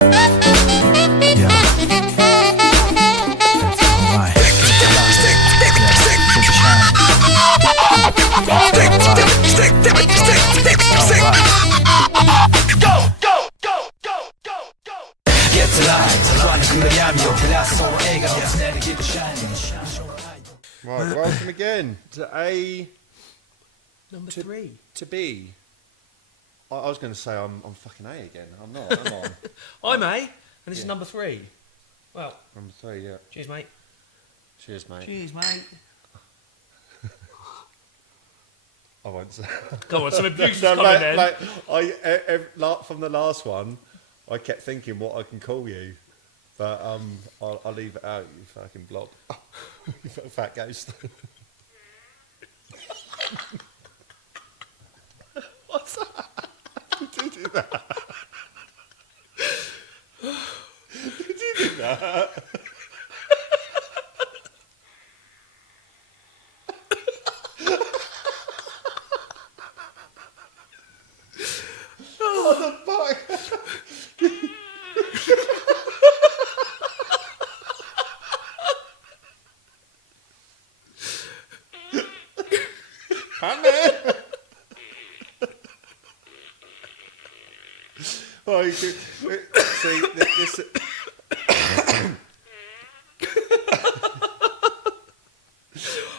Right, welcome again to Number 3. To B. I was going to say I'm fucking A again. I'm not. I'm on. I'm A, and this is number 3. Well, Number 3, yeah. cheers, mate. Cheers, mate. Cheers, mate. I won't say. Come on, some abuse is coming then. Like, from the last one, I kept thinking what I can call you. But I'll leave it out, you fucking blob. You fat ghost. What's that? Did you do that? Did you do that? What the fuck? Oh, you see, this.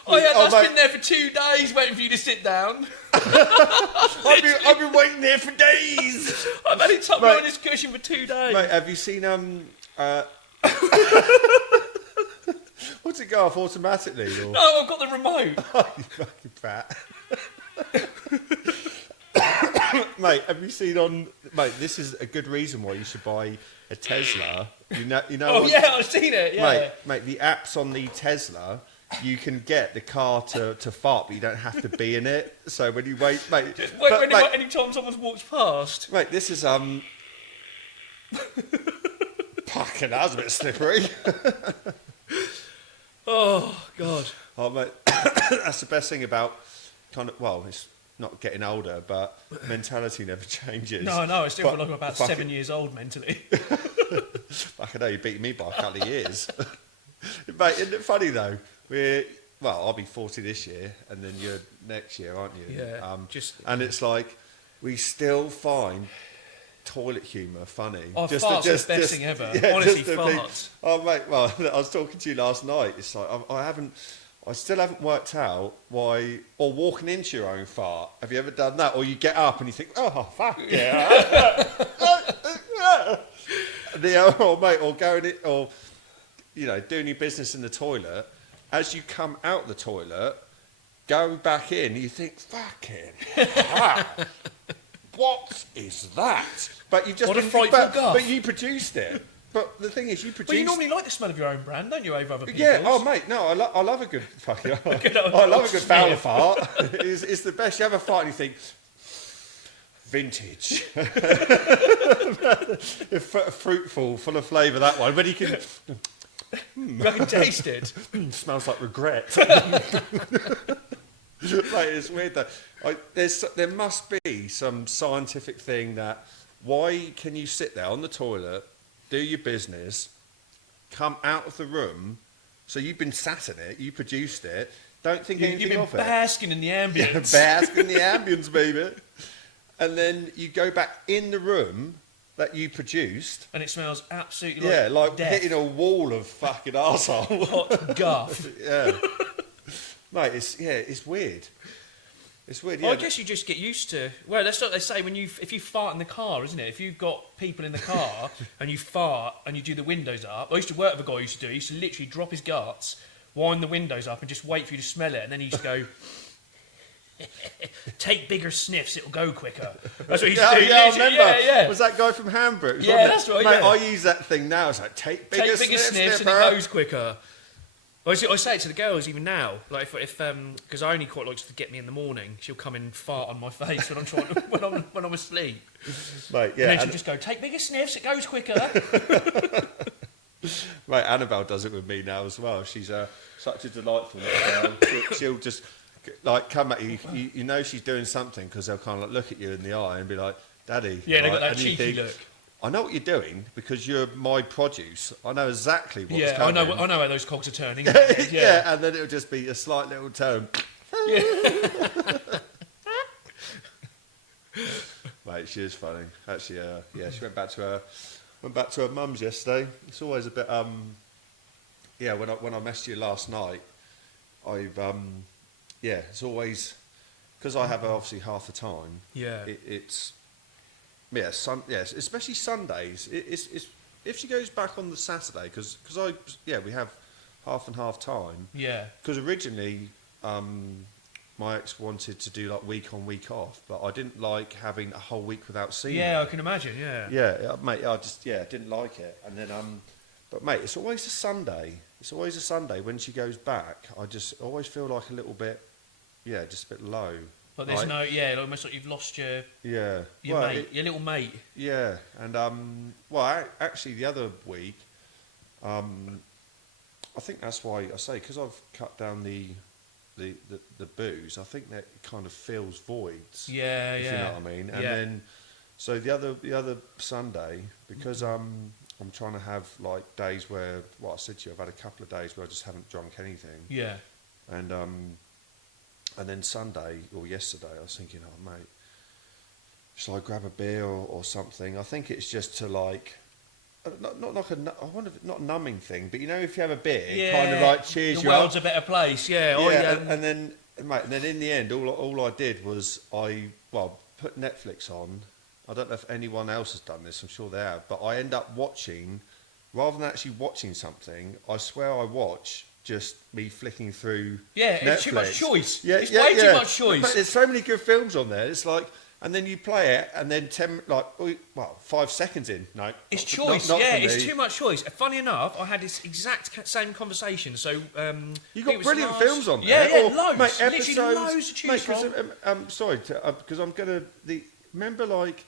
That's been there for 2 days waiting for you to sit down. I've been waiting there for days. I've had it tucked on this cushion for 2 days. Mate, have you seen what's it go off automatically? Or? No, I've got the remote. Oh, you fucking fat. Mate, have you seen Mate, this is a good reason why you should buy a Tesla. You know. Oh yeah, I've seen it. Yeah. Mate, the apps on the Tesla, you can get the car to fart, but you don't have to be in it. So when you wait, mate. Just wait anytime someone walks past. Mate, this is fucking, that was a bit slippery. Oh God. Oh mate, that's the best thing about it's not getting older, but mentality never changes. No, I still feel like I'm about 7 years old mentally. I know you're beating me by a couple of years. Mate, isn't it funny though? I'll be 40 this year, and then you're next year, aren't you? Yeah. And it's like we still find toilet humour funny. Oh, farts are the best thing ever. Yeah, honestly, farts. Oh mate, well, I was talking to you last night. It's like I still haven't worked out why, or walking into your own fart. Have you ever done that? Or you get up and you think, oh, fuck yeah. Or going in, or, doing your business in the toilet. As you come out the toilet, go back in, you think, fucking hell. What is that? But you've just but you produced it. But the thing is, you produce. Well, you normally like the smell of your own brand, don't you, over other people's? Yeah. Oh, mate. No, I love a good fucking. I love a good fowler fart. It's the best. You have a fart and you think, vintage, fruitful, full of flavour. That one, but you can. I can taste it. Smells like regret. Like, it's weird though. There must be some scientific thing that why can you sit there on the toilet, do your business, come out of the room, so you've been sat in it, you produced it, don't think anything of it. You've been basking in the ambience. Yeah, basking in the ambience, baby. And then you go back in the room that you produced. And it smells absolutely like death. Hitting a wall of fucking arsehole. Hot guff. Yeah. Mate, it's weird. It's weird, yeah. Well, I guess you just get used to. Well, that's what they say if you fart in the car, isn't it? If you've got people in the car and you fart and you do the windows up. I used to work with a guy who used to do. He used to literally drop his guts, wind the windows up, and just wait for you to smell it, and then he used to go. Take bigger sniffs, it'll go quicker. That's what he used to do. Yeah, I remember. Yeah. Was that guy from Hamburg? Yeah, that's right. Mate, yeah. I use that thing now. It's like take bigger sniffs and it goes quicker. I say it to the girls even now, like if because I only quite like to get me in the morning. She'll come in and fart on my face when I'm trying when I'm asleep. Mate, yeah. And then she'll just go, take bigger sniffs, it goes quicker. Mate, Annabelle does it with me now as well. She's such a delightful girl. She'll just like come at you. You know she's doing something because they'll kind of like look at you in the eye and be like, "Daddy." Yeah, right? they've got that and cheeky look. I know what you're doing because you're my produce. I know exactly what's Yeah, coming. I know how those cogs are turning. Yeah, and then it'll just be a slight little tone. Mate, she is funny. Actually, yeah, she went back to her mum's yesterday. It's always a bit yeah. When I messaged you last night, I've yeah, it's always because I have her obviously half the time. Yeah. It's yeah, yes, especially Sundays. It's if she goes back on the Saturday because we have half and half time. Yeah. Because originally, my ex wanted to do like week on, week off, but I didn't like having a whole week without seeing her. Yeah, I can imagine. Yeah. Yeah, mate. I just didn't like it, and then but mate, it's always a Sunday. It's always a Sunday when she goes back. I just always feel like a little bit, just a bit low. But there's no, almost like you've lost your mate, your little mate. Yeah, and actually the other week, I think that's why I say because I've cut down the booze. I think that it kind of fills voids. Yeah, if you know what I mean. And then, so the other Sunday because I'm trying to have like days where I said to you, I've had a couple of days where I just haven't drunk anything. Yeah. And then Sunday or yesterday, I was thinking, oh mate, shall I grab a beer or something? I think it's just to like, not like I wonder if not a numbing thing, but you know, if you have a beer, it kind of like cheers you up. The world's a better place, yeah. And then, mate, and then in the end, all I did was put Netflix on. I don't know if anyone else has done this. I'm sure they have, but I end up watching, rather than actually watching something. I swear I watch just me flicking through. Yeah, Netflix. it's too much choice. Yeah, it's way too much choice. Mate, there's so many good films on there. It's like. And then you play it, and then 5 seconds in, no. It's choice, not it's too much choice. Funny enough, I had this exact same conversation. So you got brilliant films on there. Yeah, loads, mate, literally loads to choose from. Sorry, because I'm gonna remember like.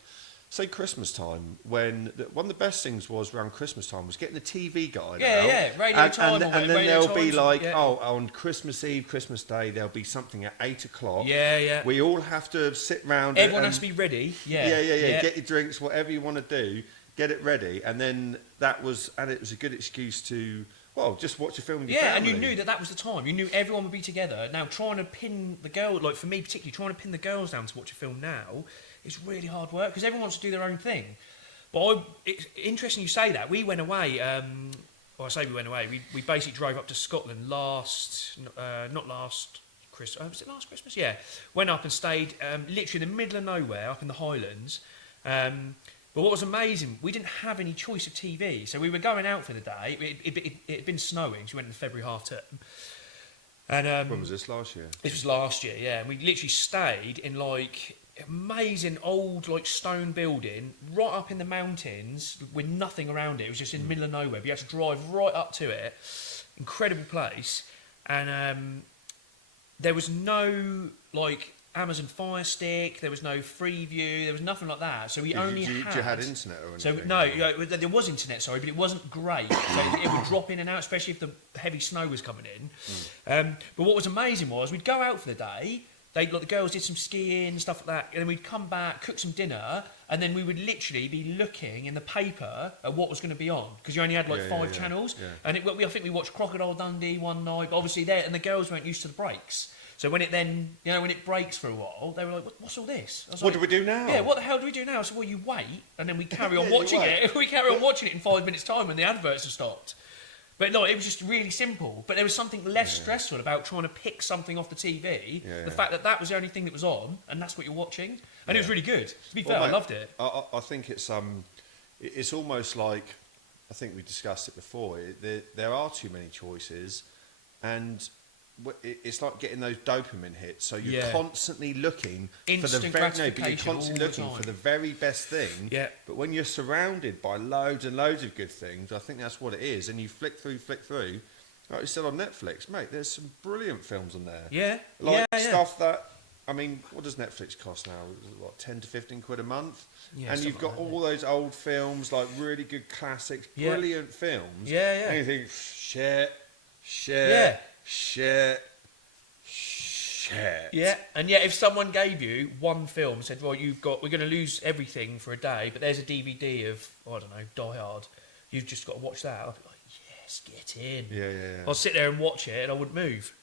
Say Christmas time when one of the best things was around Christmas time was getting the TV guide out. Yeah, radio time. And then there'll be like on Christmas Eve, Christmas Day there'll be something at 8 o'clock. Yeah. We all have to sit round. Everyone has to be ready. Yeah. Get your drinks, whatever you want to do, get it ready, and then it was a good excuse to. Well, just watch a film with your family. And you knew that was the time. You knew everyone would be together. Now, trying to pin the girl, like for me particularly, trying to pin the girls down to watch a film now is really hard work because everyone wants to do their own thing. But it's interesting you say that. We went away, I say we went away, we basically drove up to Scotland not last Christmas, was it last Christmas? Yeah. Went up and stayed literally in the middle of nowhere, up in the Highlands. But what was amazing, we didn't have any choice of TV. So we were going out for the day. It had been snowing, so we went in the February half term. And when was this, last year? This was last year, yeah. And we literally stayed in like amazing old like stone building right up in the mountains with nothing around it. It was just in the middle of nowhere. But you had to drive right up to it. Incredible place. And there was no like Amazon Fire Stick, there was no Freeview, there was nothing like that. So we only had... You had internet or anything? So no, there was internet, sorry, but it wasn't great. So it would drop in and out, especially if the heavy snow was coming in. But what was amazing was we'd go out for the day, the girls did some skiing and stuff like that, and then we'd come back, cook some dinner, and then we would literally be looking in the paper at what was going to be on, because you only had like five channels. Yeah. And I think we watched Crocodile Dundee one night, but obviously and the girls weren't used to the breaks. So when it then, when it breaks for a while, they were like, what's all this? I was what like, do we do now? Yeah, what the hell do we do now? So, you wait, and then we carry on watching it. We carry on watching it in 5 minutes' time when the adverts have stopped. But no, it was just really simple. But there was something less stressful about trying to pick something off the TV. The fact that was the only thing that was on, and that's what you're watching. And it was really good. To be fair, mate, I loved it. I think it's almost like, I think we discussed it before, there are too many choices, and it's like getting those dopamine hits. So you're constantly looking for the very best thing. Yeah. But when you're surrounded by loads and loads of good things, I think that's what it is. And you flick through. Like you said on Netflix, mate, there's some brilliant films on there. Yeah. Stuff that, I mean, what does Netflix cost now? What, 10 to 15 quid a month? Yeah, and you've got all those old films, like really good classics, brilliant films. Yeah. And you think, shit. shit. Yeah, and yet if someone gave you one film and said, "Well, we're going to lose everything for a day, but there's a DVD of, I don't know, Die Hard. You've just got to watch that." I'd be like, "Yes, get in." Yeah. I'll sit there and watch it, and I wouldn't move.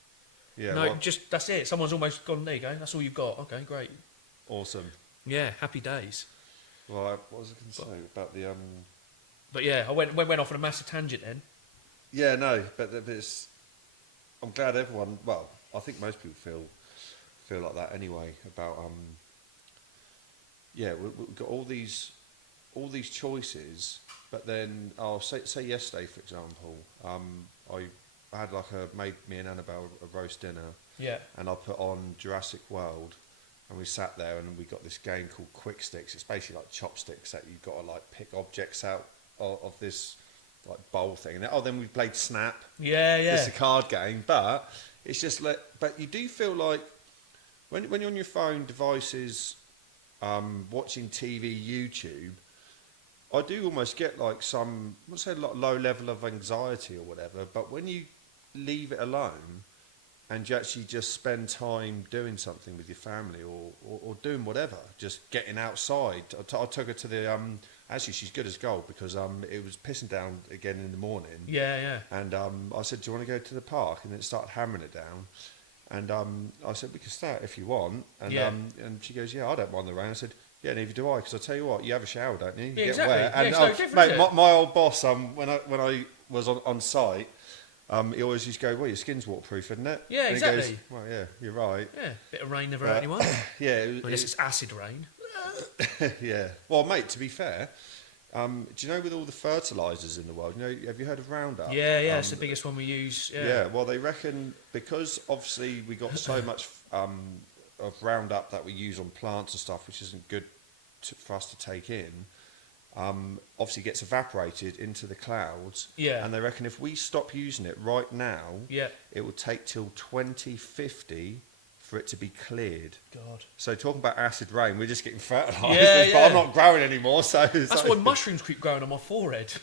Yeah. No, Well, just that's it. Someone's almost gone. There you go. That's all you've got. Okay, great. awesome. Yeah, happy days. Right. What was I going to say about the But yeah, I went off on a massive tangent then. Yeah, no, but it's. I'm glad everyone. Well, I think most people feel like that anyway. About yeah, we've got all these choices, but then I'll say yesterday, for example, I had made me and Annabelle a roast dinner, Yeah. and I put on Jurassic World, and we sat there and we got this game called Quick Sticks. It's basically like chopsticks that you've got to like pick objects out of this like bowl thing. And then we played Snap. Yeah. It's a card game, but it's just but you do feel like when you're on your phone devices, watching TV, YouTube, I do almost get like some, I wouldn't say low level of anxiety or whatever, but when you leave it alone and you actually just spend time doing something with your family or doing whatever, just getting outside. I took her to the, actually she's good as gold because it was pissing down again in the morning. Yeah. And I said, "Do you want to go to the park?" And it started hammering it down. And I said, "We can start if you want." And and she goes, "Yeah, I don't mind the rain." I said, "Yeah, neither do I, because I tell you what, you have a shower, don't you? You Yeah, get exactly. wet." Yeah, And it's no different, mate, is it? my old boss, when I was on site, he always used to go, "Well, your skin's waterproof, isn't it?" Yeah, and exactly. He goes, "Well, yeah, you're right." Yeah, bit of rain never hurt anyone. Yeah, Unless it's acid rain. yeah. Well, mate, to be fair, do you know with all the fertilisers in the world, have you heard of Roundup? Yeah, it's the biggest one we use. Yeah, well, they reckon because obviously we got so much of Roundup that we use on plants and stuff, which isn't good for us to take in. Obviously gets evaporated into the clouds. Yeah. And they reckon if we stop using it right now, Yeah. it will take till 2050 for it to be cleared. God. So talking about acid rain, we're just getting fertilised, Yeah, but I'm not growing anymore. So That's why mushrooms keep growing on my forehead.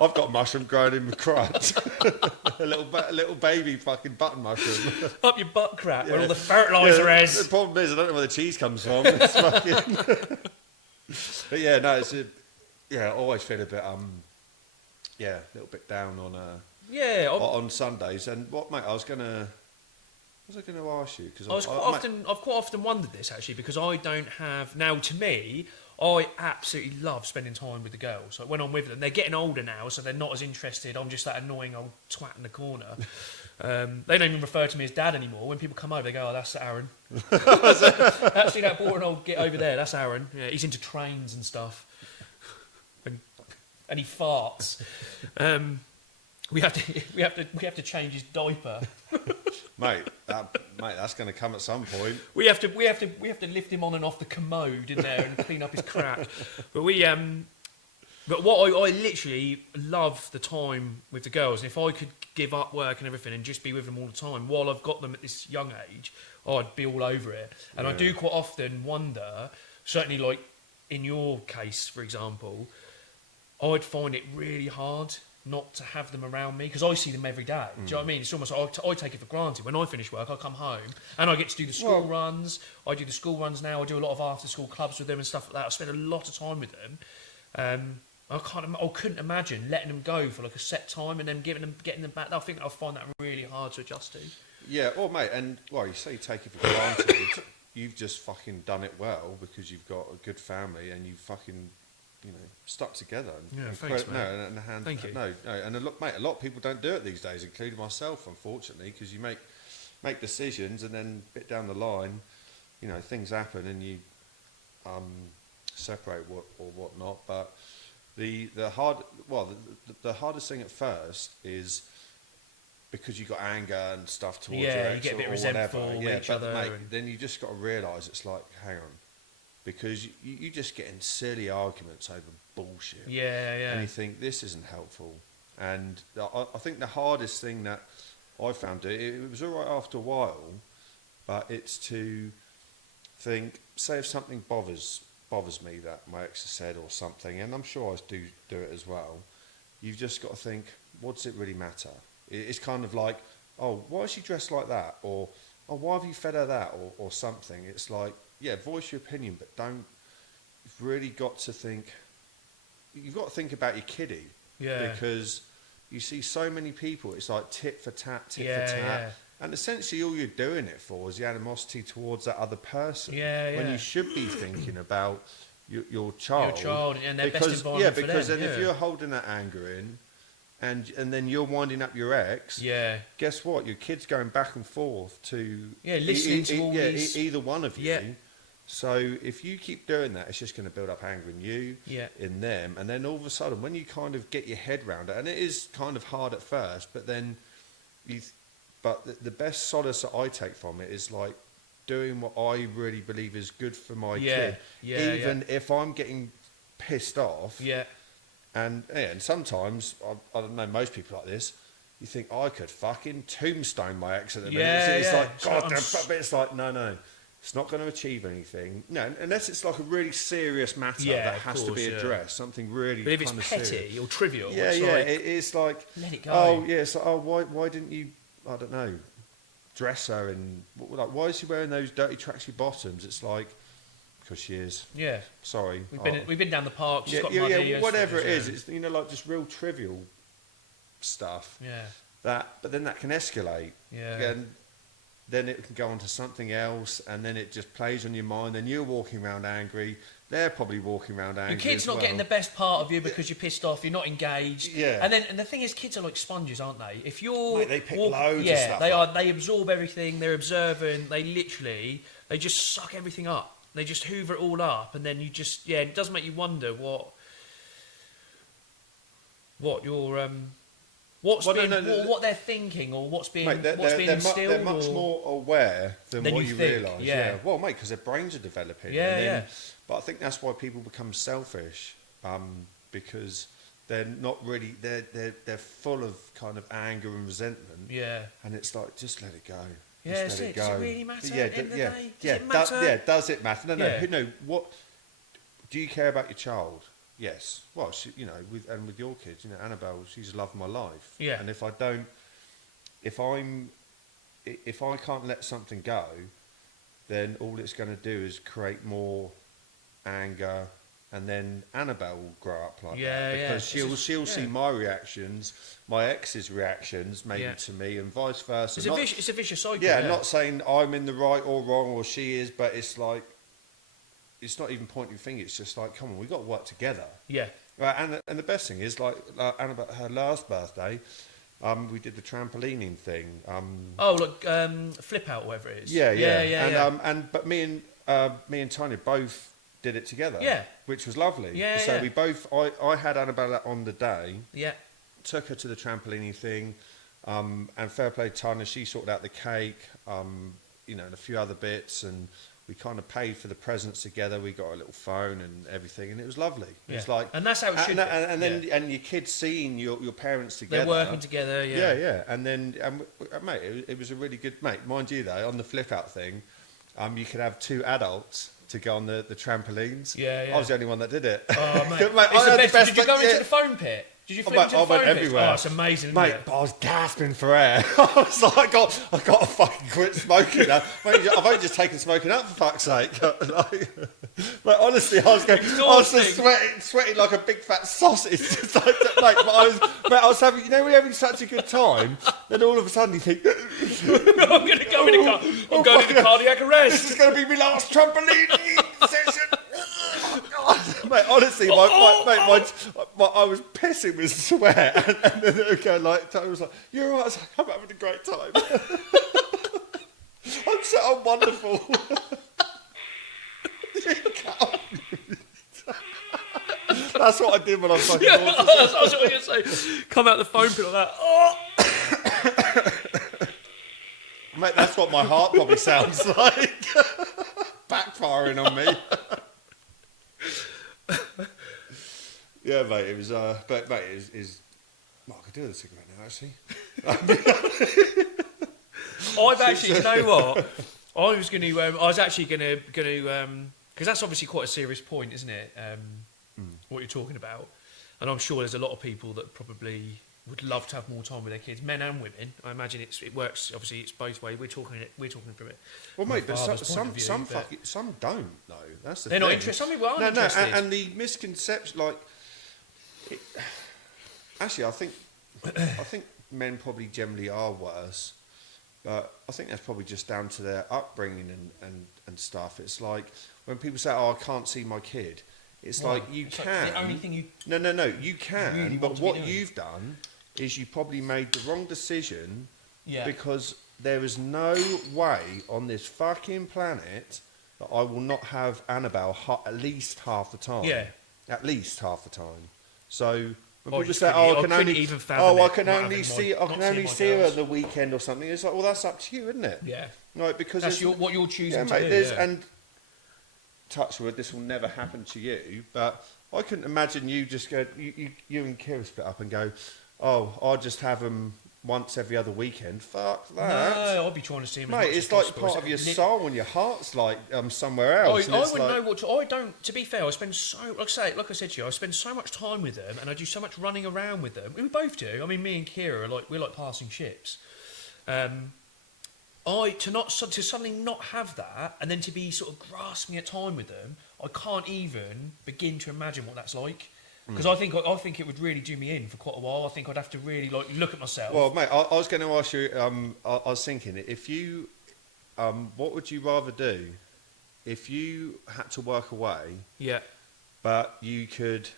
I've got mushroom growing in my crotch. a little baby fucking button mushroom. Up your butt crack where all the fertiliser The is. problem is I don't know where the cheese comes from. It's fucking but yeah, no, I always feel a bit a little bit down on on Sundays. And what, mate, what was I going to ask you? Because I've quite often wondered this actually, because I don't have now. To me, I absolutely love spending time with the girls. Like when I'm with them, they're getting older now, so they're not as interested. I'm just that annoying old twat in the corner. They don't even refer to me as dad anymore. When people come over, they go, "Oh, that's Aaron." Actually, that boring old git over there, that's Aaron. Yeah, he's into trains and stuff, and he farts. We have to change his diaper. mate, that's going to come at some point. We have to lift him on and off the commode in there and clean up his crack. But what I literally love the time with the girls. And if I could give up work and everything and just be with them all the time while I've got them at this young age, I'd be all over it. And I do quite often wonder, certainly like in your case, for example, I'd find it really hard not to have them around me because I see them every day. Do you know what I mean? It's almost like I take it for granted. When I finish work, I come home and I get to do the school runs. I do the school runs now. I do a lot of after-school clubs with them and stuff like that. I spend a lot of time with them. I couldn't imagine letting them go for like a set time and then getting them back. I think I'll find that really hard to adjust to. Yeah, well, mate, and you say you take it for granted. You've just fucking done it well because you've got a good family and you fucking, stuck together. Thanks, mate. Thank you. No, and look, mate, a lot of people don't do it these days, including myself, unfortunately, because you make decisions and then a bit down the line, things happen and you separate or whatnot. But the hardest thing at first is because you got anger and stuff towards your ex you get a bit or resentful whatever. with each other. Mate, then you just got to realise it's like, hang on, because you just get in silly arguments over bullshit. Yeah. And you think this isn't helpful. And I think the hardest thing that I found it was all right after a while, but it's to think, say if something bothers me that my ex has said or something, and I'm sure I do it as well, you've just got to think, what does it really matter? It's kind of like, oh, why is she dressed like that? Or oh, why have you fed her that, or something. It's like, yeah, voice your opinion, but don't. You've really got to think. You've got to think about your kiddie. Yeah. Because you see so many people. It's like tit for tat, tit for tat. Yeah. And essentially, all you're doing it for is the animosity towards that other person. Yeah. When you should be thinking about your child. Your child and their because, best environment because for them. then if you're holding that anger in, and then you're winding up your ex. Yeah. Guess what? Your kid's going back and forth to listening to all these. Either one of you. Yeah. So if you keep doing that, it's just going to build up anger in you, in them, and then all of a sudden, when you kind of get your head around it, and it is kind of hard at first, but then the best solace that I take from it is like doing what I really believe is good for my kid, even if I'm getting pissed off. Yeah. And sometimes I don't know, most people like this. You think I could fucking tombstone my ex at the minute. It's like God, but it's like no. It's not going to achieve anything. No, unless it's like a really serious matter that has to be addressed. Something really. But if it's petty serious. or trivial, it's like. Let it go. Oh yeah, it's like, oh why didn't you? I don't know. Dress her in like why is she wearing those dirty tracksuit bottoms? It's like because she is. Yeah. Sorry. We've been down the park. She's got whatever it is. It's like just real trivial stuff. Yeah. But then that can escalate. Yeah. And then it can go on to something else, and then it just plays on your mind. Then you're walking around angry. They're probably walking around angry. Your kid's not getting the best part of you because you're pissed off. You're not engaged. Yeah. And the thing is, kids are like sponges, aren't they? If you're they pick loads of stuff. they are. They absorb everything. They're observant. They just suck everything up. They just hoover it all up, and then you just it does make you wonder what your what they're thinking, or what's being instilled. They're much more aware than what you realise. Yeah. Well, mate, because their brains are developing. But I think that's why people become selfish, because they're not really. They're full of kind of anger and resentment. Yeah. And it's like, just let it go. Yeah, just let it go. Does it really matter? Yeah, at the end of the day? Does it matter? Does it matter? No. Yeah. No. What do you care about your child? Yes. Well, with your kids, Annabelle, she's the love of my life. Yeah. And if I can't let something go, then all it's going to do is create more anger, and then Annabelle will grow up like that because she'll see my reactions, my ex's reactions, maybe to me, and vice versa. It's a vicious cycle. Yeah, not saying I'm in the right or wrong or she is, but it's like. It's not even pointing fingers. It's just like, come on, we've got to work together. Yeah. Right, and the best thing is, like Annabelle, her last birthday, we did the trampolining thing. Flip out, whatever it is. Yeah. But me and Tanya both did it together. Yeah. Which was lovely. Yeah. So we both. I had Annabelle on the day. Yeah. Took her to the trampolining thing, and fair play to Tanya. She sorted out the cake, and a few other bits, and we kind of paid for the presents together. We got a little phone and everything, and it was lovely. Yeah. It's like, and that's how it should be. And then and your kids seeing your parents together. They're working together. Yeah. Yeah. And then, mate, it was a really good mate. Mind you, though, on the flip out thing, you could have two adults to go on the trampolines. Yeah. I was the only one that did it. Oh, mate. Mate, it's the best. Did you go into the foam pit? Did you flip into the phone went everywhere. Oh, it's amazing, mate. But I was gasping for air. I was like, I got to fucking quit smoking now. I've only just taken smoking up, for fuck's sake. But honestly, I was just sweating like a big fat sausage. It's like, mate, I was having, we're having such a good time. Then all of a sudden you think, I'm going to go in a car. I'm going into cardiac arrest. This is going to be my last trampoline session. Mate, honestly, I was pissing with sweat, and then it would go like, Tony was like, "You're right." I was like, "I'm having a great time. I'm wonderful." That's what I did when I was fucking. That's what I was going to say. Come out the phone pit like that. Oh. Mate, that's what my heart probably sounds like. Backfiring on me. Yeah, mate, it was, but mate, I could do the cigarette now, actually. I've actually, you know what? I was actually going to, because that's obviously quite a serious point, isn't it? What you're talking about. And I'm sure there's a lot of people that probably would love to have more time with their kids, men and women. I imagine it works. Obviously, it's both ways. We're talking from it. Well, mate, but father's point of view, some don't though. That's the they're thing. not interested. Some people aren't interested. And the misconception, like, actually, I think men probably generally are worse. But I think that's probably just down to their upbringing and stuff. It's like when people say, "Oh, I can't see my kid." It's like you it's can. Like the only thing you No, you can. really But want to be what doing. you've done is you probably made the wrong decision Yeah. because there is no way on this fucking planet that I will not have Annabelle at least half the time. Yeah. At least half the time. So when I people just say, couldn't- "Oh, I I can couldn't only, even fathom I it, can not only having see, my- I not can seeing only my see her girls." at the weekend or something," it's like, well, that's up to you, isn't it? Yeah. Like because That's it's- what you're choosing yeah, to mate, do. there's- Yeah. and touch wood, this will never happen to you, but I couldn't imagine you just go, you and Kira split up and go, "Oh, I'll just have them once every other weekend." Fuck that. No, I'd be trying to see him. Mate, it's like part of your soul and your heart's like somewhere else. I wouldn't know what to. I don't. To be fair, I spend like I said to you, I spend so much time with them, and I do so much running around with them. We both do. I mean, me and Kira are we're like passing ships. To suddenly not have that, and then to be sort of grasping at time with them, I can't even begin to imagine what that's like. Because I think it would really do me in for quite a while. I think I'd have to really look at myself. Well, mate, I was going to ask you. I was thinking, if you, what would you rather do, if you had to work away, Yeah. but you could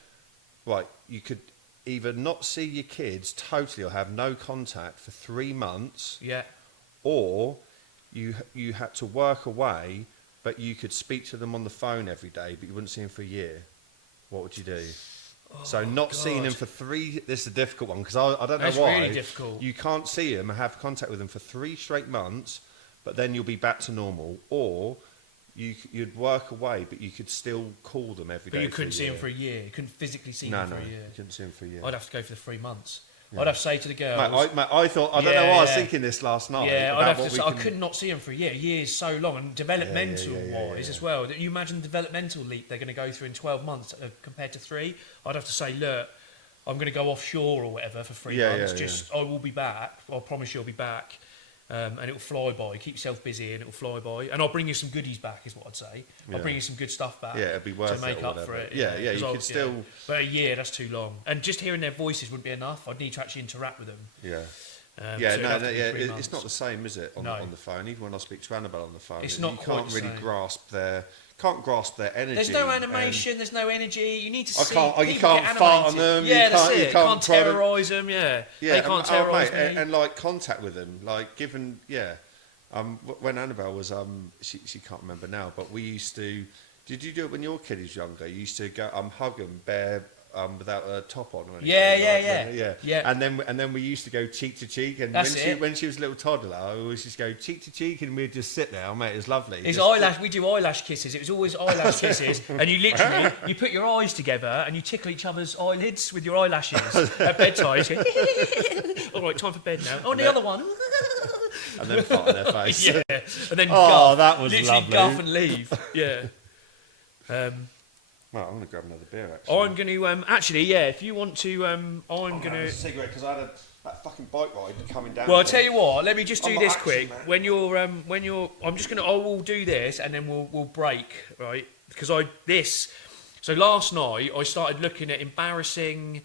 either not see your kids totally or have no contact for 3 months, Yeah. or you had to work away, but you could speak to them on the phone every day, but you wouldn't see them for a year. What would you do? So not seeing them for 3. This is a difficult one because I don't know That's why. really difficult. You can't see them and have contact with them for 3 straight months, but then you'll be back to normal. Or you'd work away, but you could still call them every day. But you couldn't for a see them year. for a year. You couldn't physically see No, them for no, a year. you couldn't see them for a year. I'd have to go for the 3 months. Yeah. I'd have to say to the girls. I thought I don't know why I was Yeah. thinking this last night. Yeah, about I'd have what to we say, I can- could not see them for a year. A year is so long, and developmental yeah. wise as well. You imagine the developmental leap they're going to go through in 12 months compared to 3. I'd have to say, look, I'm going to go offshore or whatever for 3 months. I will be back. I promise you I'll be back. And it'll fly by. Keep yourself busy and it'll fly by. And I'll bring you some goodies back, is what I'd say. I'll bring you some good stuff back. Yeah, it'd be worth to make it or up for whatever. it. Yeah, you 'Cause could still. But a year, that's too long. And just hearing their voices wouldn't be enough. I'd need to actually interact with them. Yeah. So it'd No, have to be 3 it's months. not the same, is it, on the phone? Even when I speak to Annabelle on the phone, It's not you quite can't the really same. grasp their energy. There's no animation. There's no energy. You need to see. You people can't get fart on animated. them. Yeah, you that's can't, it. You can't terrorise them. Yeah, they can't terrorise me. and like contact with them, like given, when Annabelle was she can't remember now, but we used to. Did you do it when your kid was younger? You used to go hug them bare. Without a top on or anything. Yeah. And then we used to go cheek to cheek, and That's when she was a little toddler, I always just go cheek to cheek, and we'd just sit there. Mate, it was lovely. It's eyelash. We do eyelash kisses. It was always eyelash kisses, and you literally you put your eyes together and you tickle each other's eyelids with your eyelashes at bedtime. You go, all right, time for bed now. Oh, and the other one. And then fart on their face. Yeah, and then that was literally lovely. guff and leave. Yeah. Well, I'm going to grab another beer, actually. I'm going to actually, if you want to, I'm going to. a cigarette because I had that fucking bike ride coming down. Well, I'll tell you what. Let me just do I'm this not quick. actually, man. When you're, I'm just gonna. I will do this, and then we'll break, right? Because So last night I started looking at embarrassing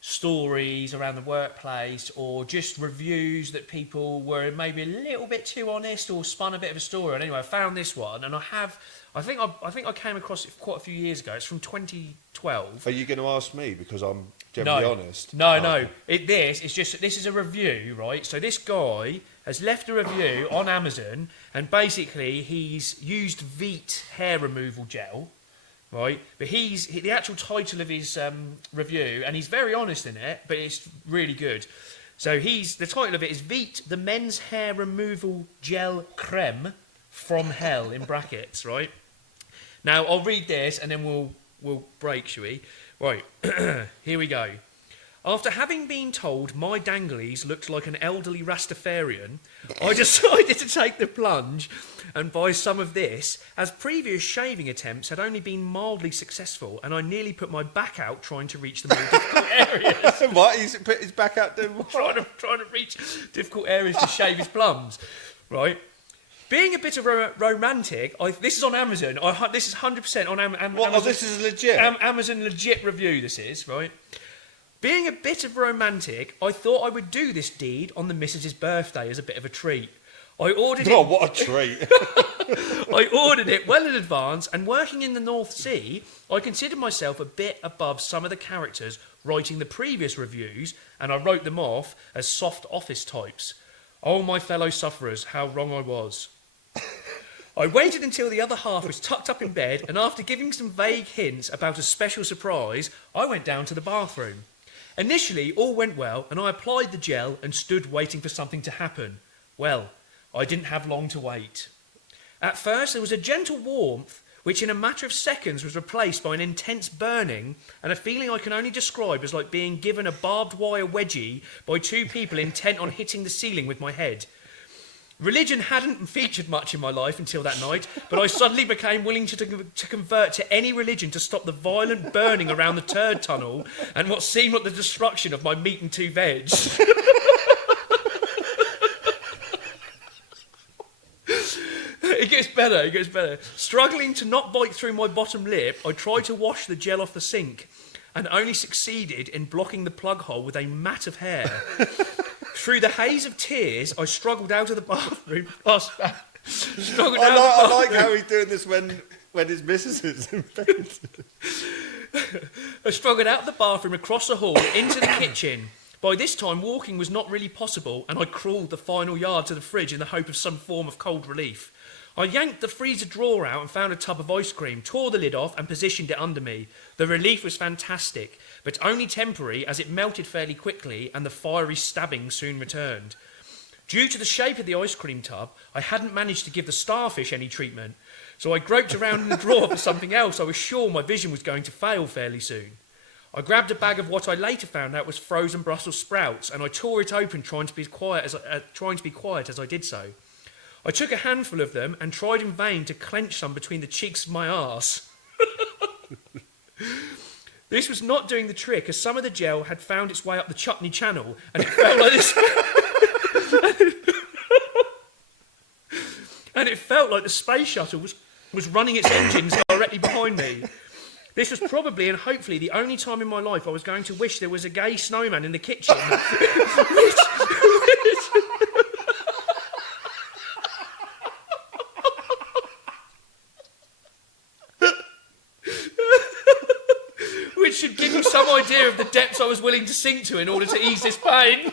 stories around the workplace, or just reviews that people were maybe a little bit too honest or spun a bit of a story. And anyway, I found this one, and I think I came across it quite a few years ago. It's from 2012. Are you going to ask me because I'm generally honest? No. This is a review, right? So this guy has left a review on Amazon, and basically he's used Veet hair removal gel, right? But the actual title of his review, and he's very honest in it, but it's really good. So the title of it is Veet, the men's hair removal gel creme from hell, in brackets, right? Now I'll read this and then we'll break, shall we? Right, here we go. After having been told my danglies looked like an elderly Rastafarian, I decided to take the plunge and buy some of this, as previous shaving attempts had only been mildly successful, and I nearly put my back out trying to reach the more difficult areas. What? He's put his back out doing what? trying to reach difficult areas to shave his plums, right? Being a bit of a romantic, this is on Amazon. This is 100% on Amazon. What? Oh, this is legit. Amazon legit review. This is right. Being a bit of a romantic, I thought I would do this deed on the missus's birthday as a bit of a treat. I ordered it. Oh, what a treat! I ordered it well in advance, and working in the North Sea, I considered myself a bit above some of the characters writing the previous reviews, and I wrote them off as soft office types. Oh, my fellow sufferers, how wrong I was. I waited until the other half was tucked up in bed, and after giving some vague hints about a special surprise, I went down to the bathroom. Initially, all went well, and I applied the gel and stood waiting for something to happen. Well, I didn't have long to wait. At first, there was a gentle warmth, which in a matter of seconds was replaced by an intense burning and a feeling I can only describe as like being given a barbed wire wedgie by two people intent on hitting the ceiling with my head. Religion hadn't featured much in my life until that night, but I suddenly became willing to convert to any religion to stop the violent burning around the turd tunnel and what seemed like the destruction of my meat and two veg. It gets better. Struggling to not bite through my bottom lip, I tried to wash the gel off the sink and only succeeded in blocking the plug hole with a mat of hair. Through the haze of tears, I struggled out of the bathroom. I like how he's doing this when his missus is in bed. I struggled out of the bathroom, across the hall, into the kitchen. By this time, walking was not really possible, and I crawled the final yard to the fridge in the hope of some form of cold relief. I yanked the freezer drawer out and found a tub of ice cream, tore the lid off and positioned it under me. The relief was fantastic, but only temporary as it melted fairly quickly and the fiery stabbing soon returned. Due to the shape of the ice cream tub, I hadn't managed to give the starfish any treatment, so I groped around in the drawer for something else. I was sure my vision was going to fail fairly soon. I grabbed a bag of what I later found out was frozen Brussels sprouts, and I tore it open, trying to be quiet as I did so. I took a handful of them and tried in vain to clench some between the cheeks of my arse. This was not doing the trick, as some of the gel had found its way up the chutney channel, and it felt like this. And it felt like the space shuttle was running its engines directly behind me. This was probably and hopefully the only time in my life I was going to wish there was a gay snowman in the kitchen. Which should give you some idea of the depths I was willing to sink to in order to ease this pain.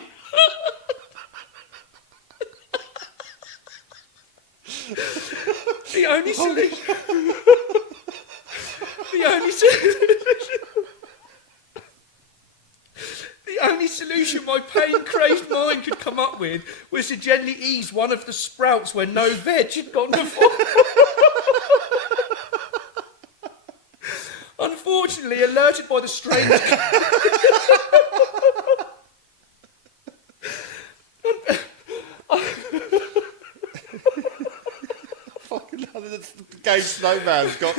The only solution my pain-crazed mind could come up with was to gently ease one of the sprouts where no veg had gone before. Unfortunately, alerted by the strange... Fucking hell, the gay snowman's got...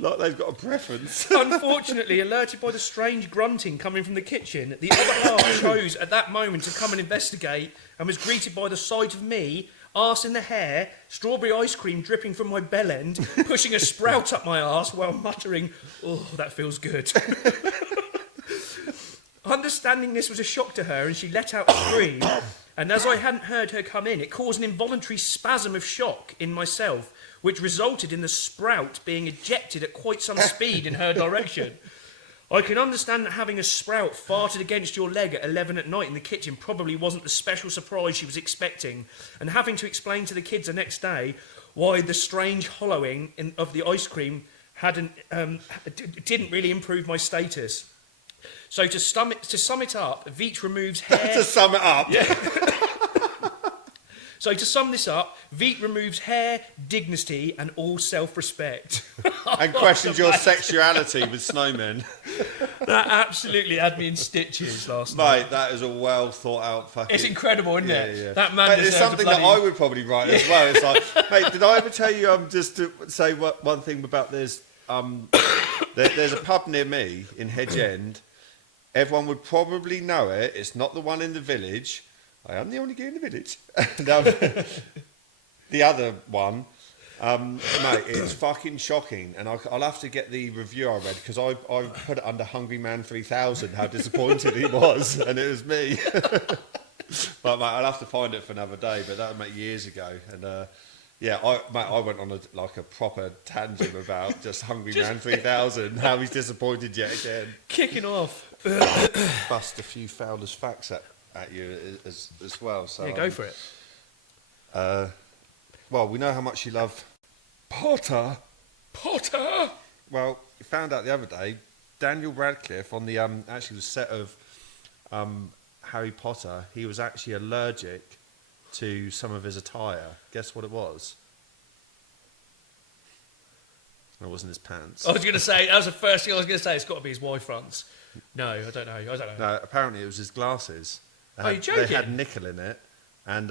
Like they've got a preference. Unfortunately, alerted by the strange grunting coming from the kitchen, the other half chose at that moment to come and investigate and was greeted by the sight of me, arse in the hair, strawberry ice cream dripping from my bell end, pushing a sprout up my arse while muttering, "Oh, that feels good." Understanding this was a shock to her and she let out a scream, and as I hadn't heard her come in, it caused an involuntary spasm of shock in myself, which resulted in the sprout being ejected at quite some speed in her direction. I can understand that having a sprout farted against your leg at 11 at night in the kitchen probably wasn't the special surprise she was expecting, and having to explain to the kids the next day why the strange hollowing of the ice cream didn't really improve my status. So to sum it up, Veach removes hair... To sum it up? Yeah. So to sum this up, Veet removes hair, dignity, and all self-respect. And questions your sexuality with snowmen. That absolutely had me in stitches last night. Mate, that is a well thought out fucking... It's incredible, isn't it? Yeah. That man Mate, it's deserves something a bloody... that I would probably write as well. It's like, mate, did I ever tell you, just to say one thing about this... there's a pub near me in Hedge End. Everyone would probably know it. It's not the one in the village. I am the only guy in the village. The other one, mate, it's fucking shocking. And I'll have to get the review I read because I put it under Hungry Man 3000, how disappointed he was. And it was me. But, mate, I'll have to find it for another day. But that was, mate, years ago. And... yeah, I went on a proper tangent about just Hungry Man 3000, how he's disappointed yet again. Kicking off. Bust a few Fowlers facts at you as well. So, yeah, go for it. Well, we know how much you love Potter. Potter! Well, we found out the other day, Daniel Radcliffe on the actually the set of Harry Potter, he was actually allergic to some of his attire. Guess what it was? It wasn't his pants. I was going to say, that was the first thing I was going to say. It's got to be his Y fronts. No, I don't know. No, apparently it was his glasses. Are you joking? They had nickel in it, and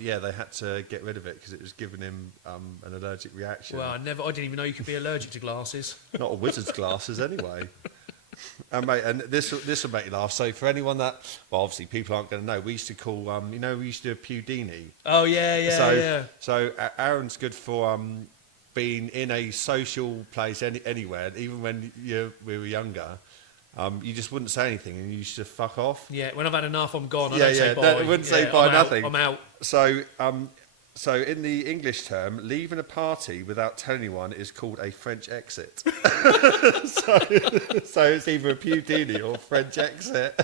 yeah, they had to get rid of it because it was giving him an allergic reaction. Well, I didn't even know you could be allergic to glasses. Not a wizard's glasses, anyway. And mate, and this will make you laugh. So for anyone that, well, obviously people aren't going to know, we used to call, we used to do a Pewdini. Oh yeah. So Aaron's good for being in a social place anywhere, even when we were younger. You just wouldn't say anything, and you used to fuck off. Yeah, when I've had enough, I'm gone. I don't say bye. I wouldn't say bye, nothing. I'm out. So in the English term, leaving a party without telling anyone is called a French exit. so it's either a Pewdini or French exit.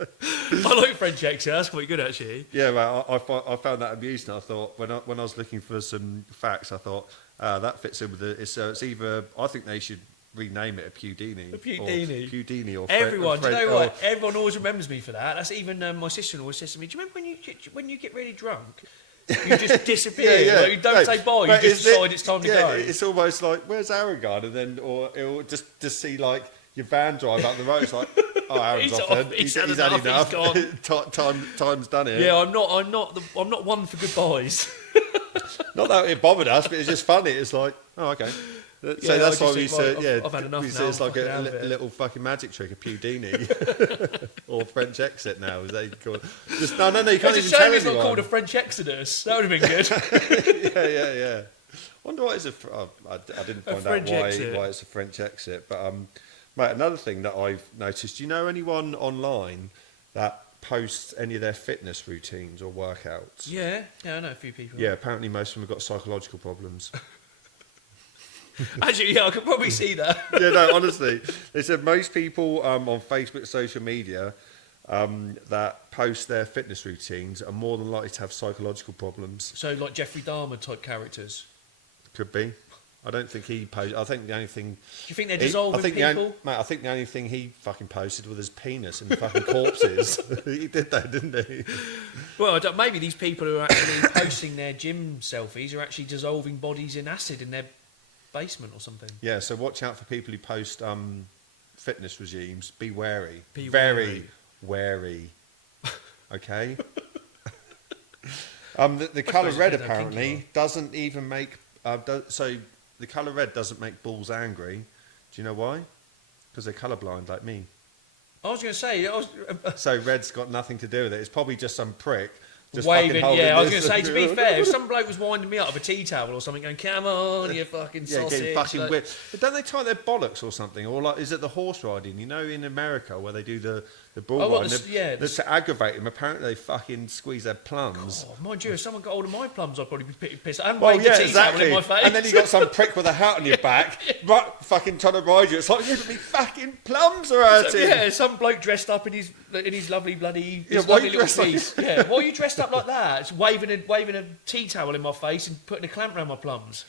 I like French exit. That's quite good, actually. Yeah, well, I found that amusing. I thought when I was looking for some facts, I thought that fits in with it. It's either, I think they should rename it a Pewdini. A Pewdini. Pewdini or everyone. Do you know what? Everyone always remembers me for that. That's even my sister always says to me. Do you remember when you get really drunk? You just disappear. Yeah. Like, you don't say bye. You just decide it's time to go. It's almost like, where's Aaron gone? And then, or it'll just see like your van drive up the road. It's like, oh, Aaron's off then. He's had enough. He's gone. Time's done here. Yeah, I'm not one for goodbyes. Not that it bothered us, but it's just funny. It's like, oh, okay. So yeah, that's why we said, I've had enough now. It's like a little fucking magic trick, a Pewdini. Or French exit now, as they call it. Just, no, you can't even tell anyone. It's not called a French Exodus. That would have been good. yeah. Wonder what is I didn't find out why it's a French exit. But, mate, another thing that I've noticed, do you know anyone online that posts any of their fitness routines or workouts? Yeah, I know a few people. Yeah, apparently most of them have got psychological problems. Actually, yeah, I could probably see that. Yeah, no, honestly. They said most people on Facebook, social media, that post their fitness routines are more than likely to have psychological problems. So, like Jeffrey Dahmer type characters? Could be. I don't think he posted. I think the only thing... Do you think they're dissolving people? I think the only thing he fucking posted was his penis and fucking corpses. He did that, didn't he? Well, maybe these people who are actually posting their gym selfies are actually dissolving bodies in acid in their basement or something. Yeah, so watch out for people who post fitness regimes. Be wary. Very wary. Okay? The colour red apparently doesn't even make... so the colour red doesn't make bulls angry. Do you know why? Because they're colourblind like me. I was going to say... So red's got nothing to do with it. It's probably just some prick just waving, yeah. I was going this. to say, to be fair, if some bloke was winding me up with a tea towel or something, going, "Come on, you fucking sausage!" Yeah, getting fucking whipped. But don't they tie their bollocks or something? Or like, is it the horse riding? You know, in America where they do the bull riding. To aggravate them. Apparently, they fucking squeeze their plums. God, mind you, if someone got hold of my plums, I'd probably be pretty pissed. I haven't Well, waved the tea towel in my face. And then you got some prick with a hat on your back, right, fucking trying to ride you. It's like, yeah, but me fucking plums are hurting. Yeah, some bloke dressed up in his lovely bloody lovely little piece. Yeah, why are you dressed up like that? It's waving a tea towel in my face and putting a clamp around my plums.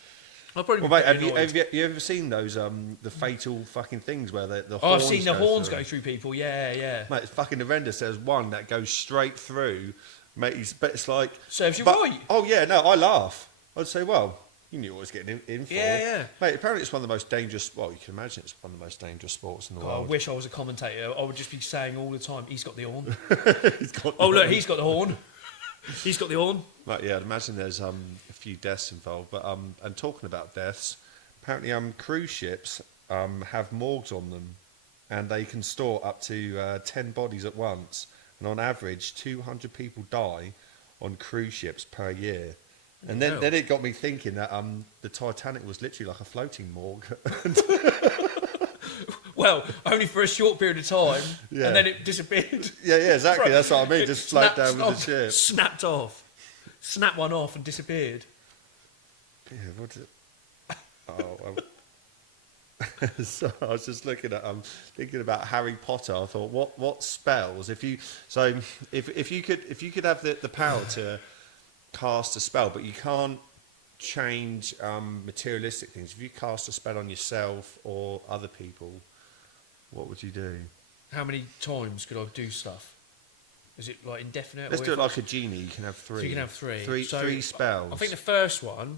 I'll probably well, mate, have you ever seen those the fatal fucking things where the horns I've seen the horns go through people. Yeah. Mate, it's fucking horrendous. There's one that goes straight through Mate, but it's like... Serves you right. Oh, yeah, no, I laugh. I'd say, well, you knew what I was getting in for. Yeah. Mate, apparently it's one of the most dangerous... Well, you can imagine it's one of the most dangerous sports in the world. I wish I was a commentator. I would just be saying all the time, he's got the horn. He's got Oh, look, he's got the horn. He's got the horn. Like, yeah, I'd imagine there's a few deaths involved. But and talking about deaths, apparently cruise ships have morgues on them, and they can store up to 10 bodies at once. And on average, 200 people die on cruise ships per year. And then it got me thinking that the Titanic was literally like a floating morgue. Well, only for a short period of time, and then it disappeared. Yeah, exactly. That's what I mean. Just float down with the ship. Snapped off. Snapped one off and disappeared. Yeah, what's it? So I was just looking at thinking about Harry Potter. I thought, what spells if you could have the power to cast a spell, but you can't change materialistic things. If you cast a spell on yourself or other people, what would you do? How many times could I do stuff? Is it like indefinite? Let's do it like a genie. You can have 3. So you can have 3. Three spells. I think the first one,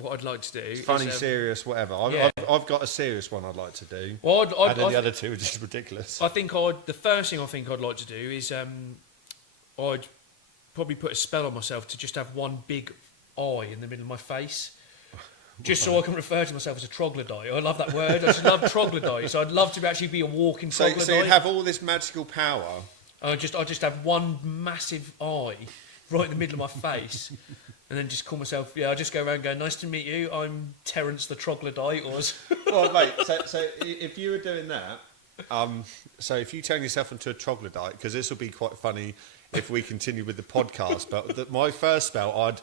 what I'd like to do is... Funny, serious, whatever. I've got a serious one I'd like to do. Well, and then the other two are just ridiculous. I think the first thing I think I'd like to do is I'd probably put a spell on myself to just have one big eye in the middle of my face. Just so I can refer to myself as a troglodyte. I love that word. I just love troglodyte. So I'd love to actually be a walking troglodyte. So you'd have all this magical power. I just have one massive eye right in the middle of my face, and then just call myself. Yeah, I just go around going, "Nice to meet you. I'm Terence the troglodyte." Well, mate. So if you were doing that, so if you turn yourself into a troglodyte, because this will be quite funny if we continue with the podcast. But my first spell, I'd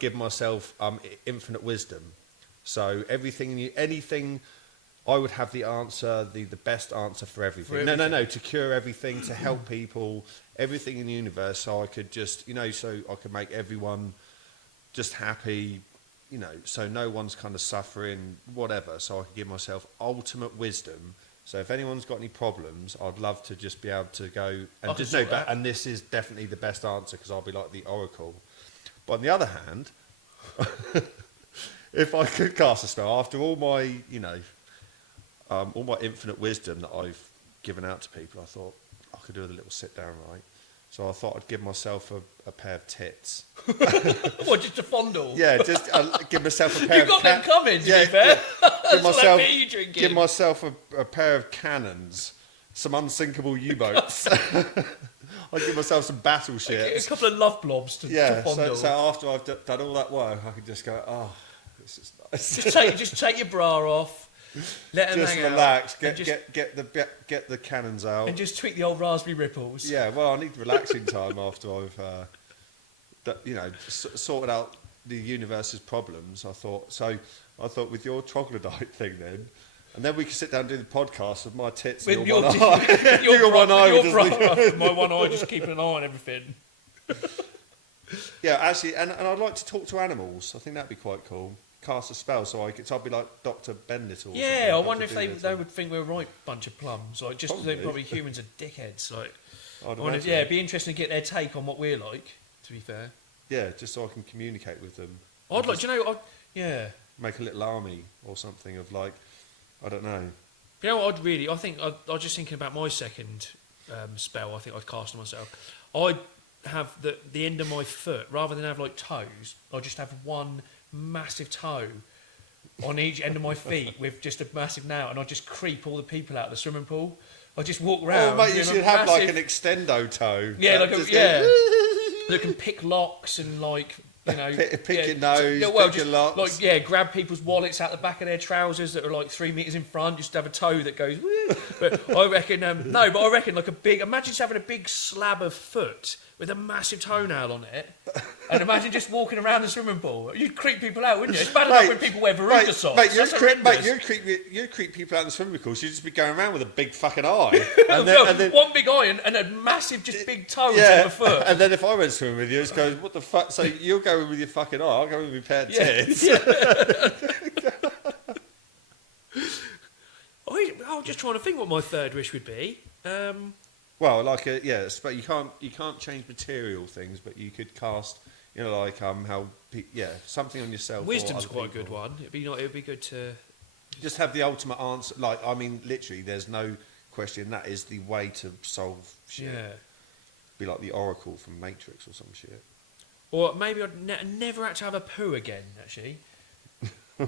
give myself infinite wisdom. So anything, I would have the answer, the best answer for everything. No, to cure everything, to help people, everything in the universe. So I could just, so I could make everyone just happy, so no one's kind of suffering, whatever. So I could give myself ultimate wisdom. So if anyone's got any problems, I'd love to just be able to go and just know that. And this is definitely the best answer because I'll be like the oracle. But on the other hand, if I could cast a spell after all my, all my infinite wisdom that I've given out to people, I thought I could do with a little sit down, right? So I thought I'd give myself a pair of tits. What, just a fondle? Yeah, just give myself a pair You've of... got them coming, to be fair. Give myself a pair of cannons, some unsinkable U-boats. I'll give myself some battleships. A couple of love blobs to fondle. So after I've done all that work, I can just go, oh, this is nice. Just take your bra off. Let them just hang relax. Out, get the cannons out, and just tweak the old raspberry ripples. Yeah, well, I need relaxing time after I've, sorted out the universe's problems. I thought with your troglodyte thing then, and then we could sit down and do the podcast with my tits and your one eye. Your one eye, my one eye, just keeping an eye on everything. Yeah, actually, and I'd like to talk to animals. I think that'd be quite cool. Cast a spell, so I'd be like Dr. Bendit or yeah, I wonder if they would think we're a right bunch of plums. Like, just probably humans are dickheads. Like, it'd be interesting to get their take on what we're like. To be fair. Yeah, just so I can communicate with them. I'd like, make a little army or something of like, I don't know. You know what? I think I was just thinking about my second spell. I think I'd cast on myself. I'd have the end of my foot rather than have like toes. I'd just have one massive toe on each end of my feet with just a massive nail, and I'd just creep all the people out of the swimming pool. I'd just walk around. Oh, mate, you should have like an extendo toe. Yeah, that can pick locks and like, pick your nose, pick your locks. Like, grab people's wallets out the back of their trousers that are like 3 meters in front. Just have a toe that goes. But I reckon like imagine just having a big slab of foot with a massive toenail on it, and imagine just walking around the swimming pool. You'd creep people out, wouldn't you? It's bad enough when people wear Veruca socks. You'd creep people out in the swimming pool. So you'd just be going around with a big fucking eye, and then one big eye and a massive, just big toe on the foot. And then if I went swimming with you, it's going, what the fuck? So you'll go in with your fucking eye, I'll go in with my pair of tits. Yeah. I was just trying to think what my third wish would be. Well, like but you can't change material things, but you could cast, like something on yourself. Wisdom's or other quite a good people. one. It'd be good to. Just have the ultimate answer. Like, I mean, literally, there's no question that is the way to solve shit. Yeah. Be like the Oracle from Matrix or some shit. Or maybe I'd never had to have a poo again. Actually,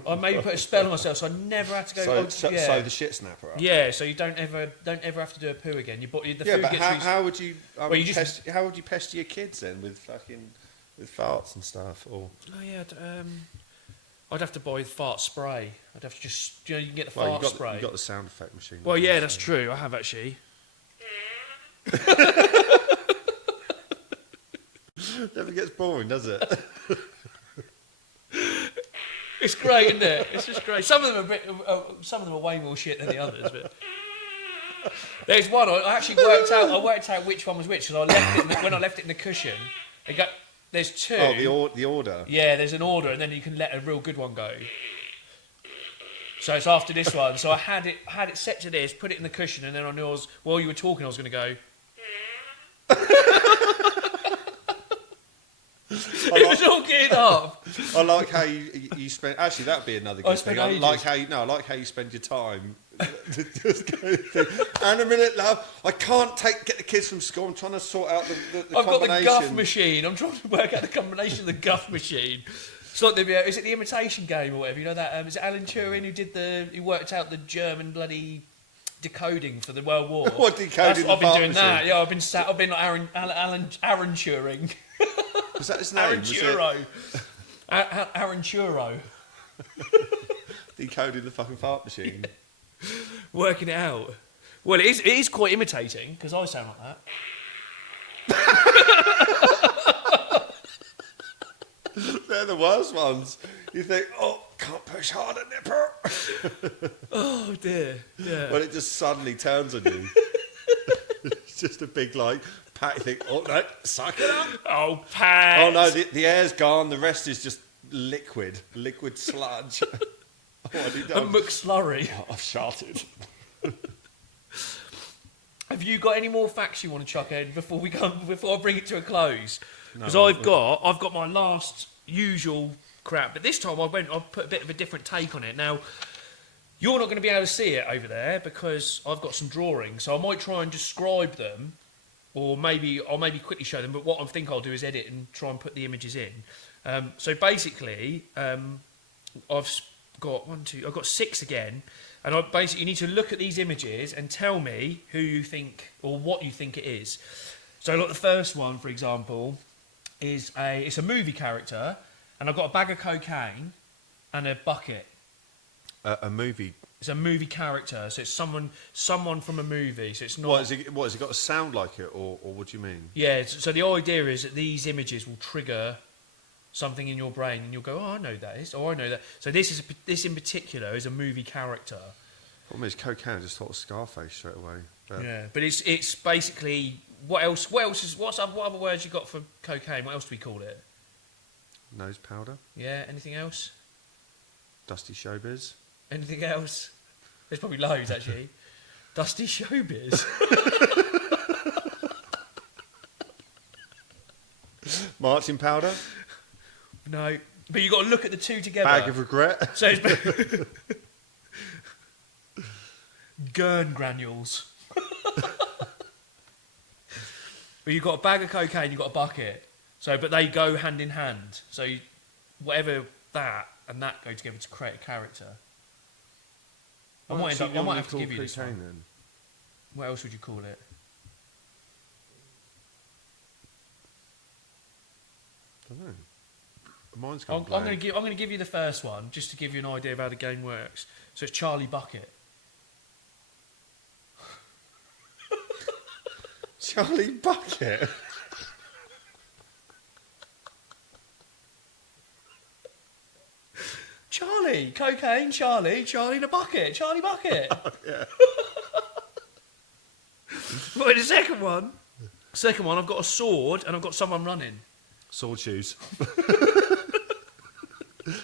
I maybe put a spell on myself, so I never had to go. So the shit snapper up. Yeah, so you don't ever have to do a poo again. The food but gets how would you? you how would you pester your kids then with farts and stuff? Or oh yeah, I'd have to buy fart spray. I'd have to just you can get the fart spray. You got the sound effect machine. Well, yeah, that's true. I have actually. Never gets boring, does it? It's great, isn't it? It's just great. Some of them are way more shit than the others, but there's one I actually worked out. I worked out which one was which, and when I left it in the cushion. There's two. Oh, the order. Yeah, there's an order, and then you can let a real good one go. So it's after this one. So I had it set to this, put it in the cushion, and then I knew while you were talking, I was going to go. It was all geared up. I like how you spend. Actually, that'd be another good thing. I like how you spend your time. Just go through. And a minute, love. I can't get the kids from school. I'm trying to sort out the I've got combination. the guff machine. I'm trying to work out the combination of the guff machine. It's like is it the Imitation Game or whatever? You know that? Is it Alan Turing who worked out the German bloody decoding for the World War? What decoding? I've been doing that. Yeah, I've been like Aaron Turing. Was that his name? Aaron Churro. Aaron Churro. Decoding the fucking fart machine. Working it out. Well, it is quite imitating, because I sound like that. They're the worst ones. You think, can't push harder, nipper. Oh, dear. Yeah. Well, it just suddenly turns on you. It's just a big, pat. You think, no, suck it up. Oh, Pat. Oh, no, the air's gone. The rest is just liquid sludge. A McSlurry. Oh, I've sharted. Have you got any more facts you want to chuck in before I bring it to a close? Because No, I've got my last usual crap, but this time I've put a bit of a different take on it. Now, you're not going to be able to see it over there because I've got some drawings, so I might try and describe them, or I'll maybe quickly show them. But what I think I'll do is edit and try and put the images in. So basically, I've got 6 again, and you need to look at these images and tell me who you think or what you think it is. So, like the first one, for example, it's a movie character, and I've got a bag of cocaine and a bucket. A movie. It's a movie character, so it's someone from a movie. So it's not. What has it got to sound like it, or what do you mean? Yeah. So the idea is that these images will trigger something in your brain, and you'll go, "Oh, I know that is. Oh, I know that." So this in particular is a movie character. Problem is, cocaine. I just thought of Scarface straight away. But Yeah, but it's basically what else? What other words you got for cocaine? What else do we call it? Nose powder. Yeah. Anything else? Dusty showbiz. Anything else? There's probably loads actually. Dusty showbiz. Marching powder. No, but you got to look at the two together. Bag of regret. So it's Gurn granules. But you've got a bag of cocaine, you've got a bucket. So, but they go hand in hand. So, whatever that and that go together to create a character. I might have to give you this one. Then? What else would you call it? I don't know. Mine's I'm gone going to give you the first one just to give you an idea of how the game works. So it's Charlie Bucket. Charlie Bucket. Charlie, cocaine, Charlie in a bucket, Charlie Bucket. Yeah. Right, the second one, I've got a sword and I've got someone running. Sword shoes.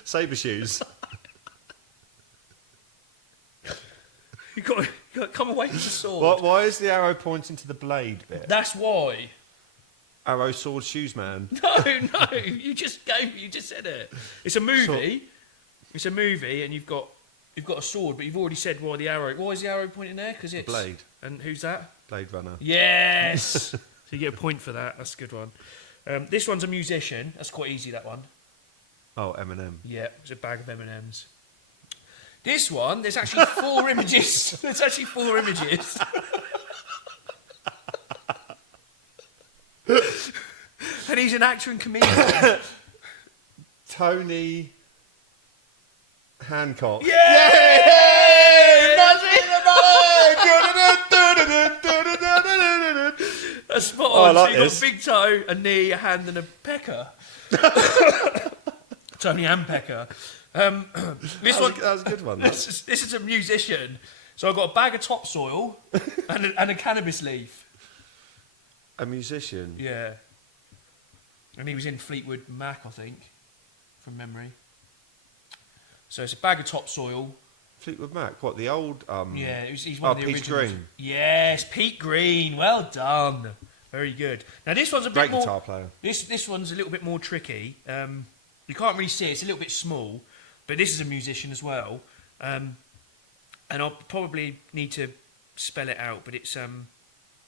Sabre shoes. You got Come away from the sword. Why is the arrow pointing to the blade bit? That's why. Arrow, sword, shoes, man. No, you just said it. It's a movie. It's a movie, and you've got a sword, but you've already said why the arrow. Why is the arrow pointing there? Because it's Blade. And who's that? Blade Runner. Yes. So you get a point for that. That's a good one. This one's a musician. That's quite easy. That one. Oh, Eminem. Yeah, it's a bag of M&Ms. This one, there's actually 4 images. There's actually 4 images. And he's an actor and comedian. Tony Hancock. Yeah! That's spot on. I like So you've this. got a big toe, a knee, a hand, and a pecker. Tony and pecker. This one. That was a good one. This is a musician. So I've got a bag of topsoil and a cannabis leaf. A musician. Yeah. And he was in Fleetwood Mac, I think, from memory. So it's a bag of topsoil. Fleetwood Mac. What, the old... Yeah, he's one of the Pete originals. Green. Yes, Pete Green. Well done. Very good. Now this one's a Great bit more... guitar player. This one's a little bit more tricky. You can't really see it. It's a little bit small. But this is a musician as well. And I'll probably need to spell it out. But it's...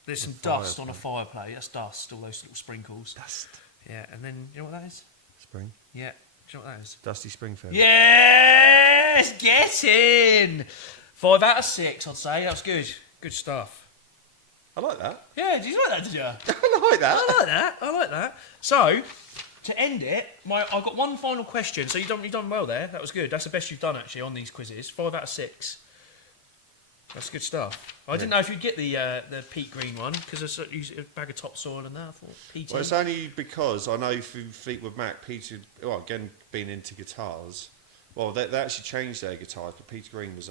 there's some dust on a fireplace. That's dust, all those little sprinkles. Dust. Yeah, and then, you know what that is? Spring. Yeah. Do you know what that is? Dusty Springfield. Yes! Get in! 5 out of 6, I'd say. That's good. Good stuff. I like that. Yeah, did you like that, did you? I like that. I like that. So, to end it, I've got one final question. So you've done well there. That was good. That's the best you've done, actually, on these quizzes. 5 out of 6. That's good stuff. I didn't know if you'd get the Pete Green one, because I used a bag of topsoil and that. I thought, Pete. Well, it's only because I know through Fleetwood Mac, Peter, well, again, being into guitars, well, they actually changed their guitars, but Peter Green was,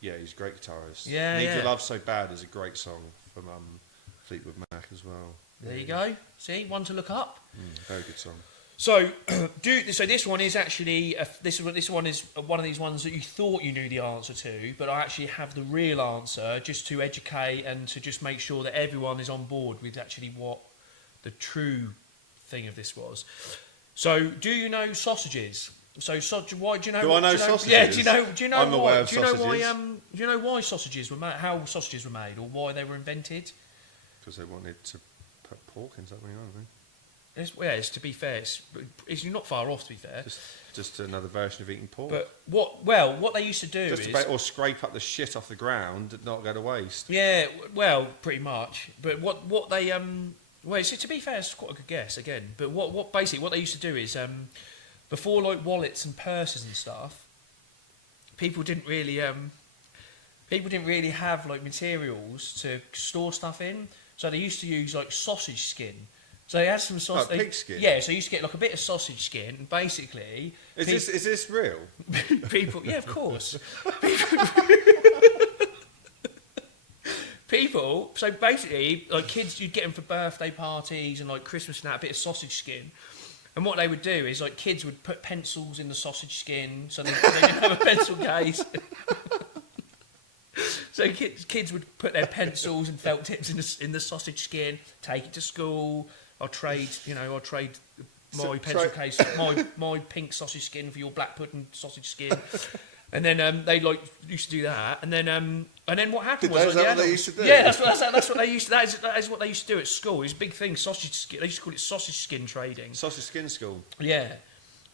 yeah, he's a great guitarist. Yeah, Need yeah. Your Love So Bad is a great song from Fleetwood Mac as well. There you go. See, one to look up. Very good song. So, so this one is actually this one is one of these ones that you thought you knew the answer to, but I actually have the real answer just to educate and to just make sure that everyone is on board with actually what the true thing of this was. So, do you know sausages? So, why do you know? Do I know sausages? Yeah, do you know? I'm aware of do you know why? sausages. Do you know why sausages were made? How sausages were made, or why they were invented? Because they wanted to put pork in something, I don't know. It's to be fair, it's you're not far off. To be fair, Just another version of eating pork. but what they used to do Just is about, or scrape up the shit off the ground and not go to waste. yeah, well, pretty much. But what they well, to be fair, it's quite a good guess again. But what basically what they used to do is before like wallets and purses and stuff, people didn't really have like materials to store stuff in, so they used to use like sausage skin. So they had some sausage. Pig skin? Yeah, so you used to get like a bit of sausage skin, and basically. Is this real? People, yeah, of course. People, so basically, like kids, you'd get them for birthday parties and like Christmas and that, a bit of sausage skin. And what they would do is like kids would put pencils in the sausage skin, so they didn't have a pencil case. So kids would put their pencils and felt tips in the sausage skin, take it to school. I'll trade my pencil case, my pink sausage skin for your black pudding sausage skin, and then they like used to do that, and then what happened was Is that what they used to do? yeah, that's what they used to, that is what they used to do at school. It was a big thing, sausage skin. They used to call it sausage skin trading. Sausage skin school. Yeah,